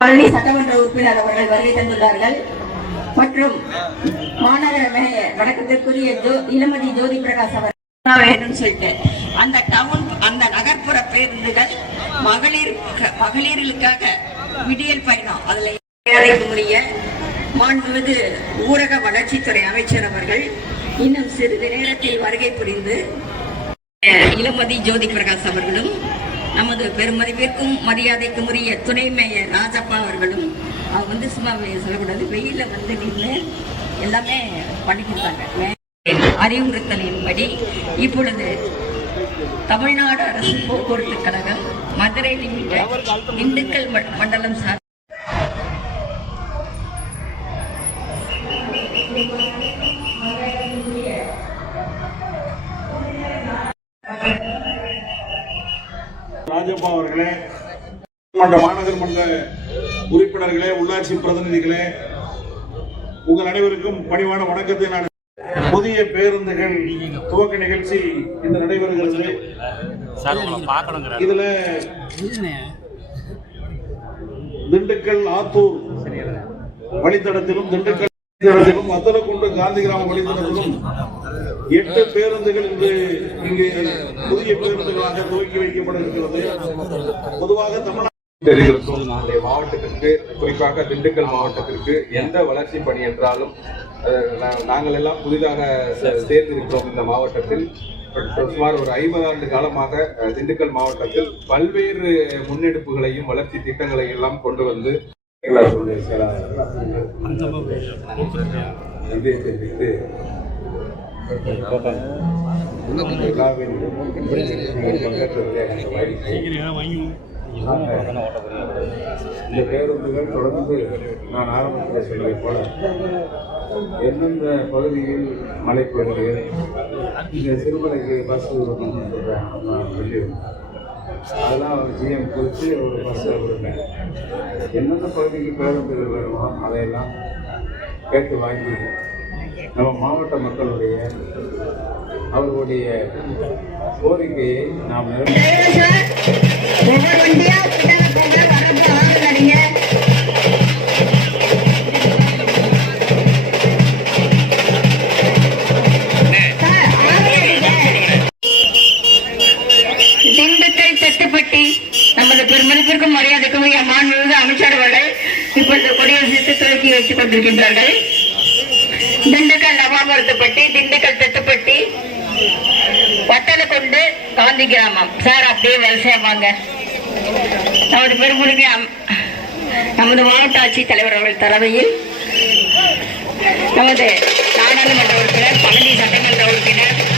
பழனி சட்டமன்ற உறுப்பினர் அவர்கள் வருகை தந்துள்ளார்கள். மற்றும் மாநகர மேயர் வணக்கத்திற்குரிய இளமதி ஜோதி பிரகாஷ் அவர் வேணும்னு சொல்லிட்டு அந்த டவுன் அந்த நகர்ப்புற பேருந்துகள் மகளிர் மகளிர்களுக்காக விடியல் பயணம். அதுல அழைக்க முடிய மாண்புமிகு ஊரக வளர்ச்சித்துறை அமைச்சர் அவர்கள் இன்னும் சிறிது நேரத்தில் வருகை புரிந்து இளமதி ஜோதி பிரகாஷ் அவர்களும் நமது பெருமதிப்பிற்கும் மரியாதைக்கும் உரிய துணை மேயர் ராஜப்பா அவர்களும் அவர் வந்து சும்மா சொல்லக்கூடாது. வெயில வந்து நின்று எல்லாமே பண்ணி கொடுத்தாங்க அறிவுறுத்தலின்படி இப்பொழுது தமிழ்நாடு அரசு போக்குவரத்து கழகம் மதுரை லிமிடெட் திண்டுக்கல் மண்டலம் சார் ராஜப்பா அவர்களே மன்ற மாநகர் மன்ற உறுப்பினர்களே உள்ளாட்சி பிரதிநிதிகளே உங்கள் அனைவருக்கும் பணிவான வணக்கத்தை நான் புதிய பேருந்துகள் துவக்க நிகழ்ச்சி இன்று நடைபெறுகிறது. இதுல திண்டுக்கல் ஆத்தூர் வழித்தடத்திலும் திண்டுக்கல் வழித்தடத்திலும் காந்தி கிராம வழித்தடத்திலும் எட்டு பேருந்துகள் இன்று இங்கே புதிய பேருந்துகளாக துவக்கி வைக்கப்பட இருக்கிறது பொதுவாக தமிழ்நாடு நம்முடைய மாவட்டத்திற்கு குறிப்பாக திண்டுக்கல் மாவட்டத்திற்கு எந்த வளர்ச்சி பணி என்றாலும் நாங்கள் எல்லாம் புதிதாக சேர்ந்திருக்கிறோம் இந்த மாவட்டத்தில். சுமார் ஒரு ஐம்பது ஆண்டு காலமாக திண்டுக்கல் மாவட்டத்தில் பல்வேறு முன்னெடுப்புகளையும் வளர்ச்சி திட்டங்களை எல்லாம் கொண்டு வந்து இந்த பேருந்துகள் தொடர்ந்து நான் ஆரம்பத்தில் சொல்வதை போல எந்தெந்த பகுதியில் மலைப்பகுதிகள் இந்த சிறுமலைக்கு பஸ் விடணும்னு சொல்லியிருந்தேன். அதெல்லாம் ஒரு ஜிஎம் குறித்து ஒரு பஸ்ஸில் கொடுப்பேன் எந்தெந்த பகுதிக்கு பேருந்துகள் வருமோ அதையெல்லாம் கேட்டு வாங்கி நம்ம மாவட்ட மக்களுடைய அவர்களுடைய கோரிக்கையை நாம் நிறைவேற்ற கஷ்டப்பட்டு நமது பெருமதிப்பிற்கும் மரியாதைக்கும் உரிய மாண்புமிகு அமைச்சர் இப்பொழுது கொடியரசு துவக்கி வைத்துக் கொண்டிருக்கின்றார்கள். திண்டுக்கல் நவாமரத்துப்பட்டி திண்டுக்கல் தெட்டுப்பட்டி கொண்டு காந்தி கிராமம். சார் அப்படியே வரிசையா வாங்க. நமது பெருமுடிக்கு நமது மாவட்ட ஆட்சித் தலைவர் அவர்கள் தலைமையில் நமது நாடாளுமன்ற உறுப்பினர் பழனி சட்டமன்ற உறுப்பினர்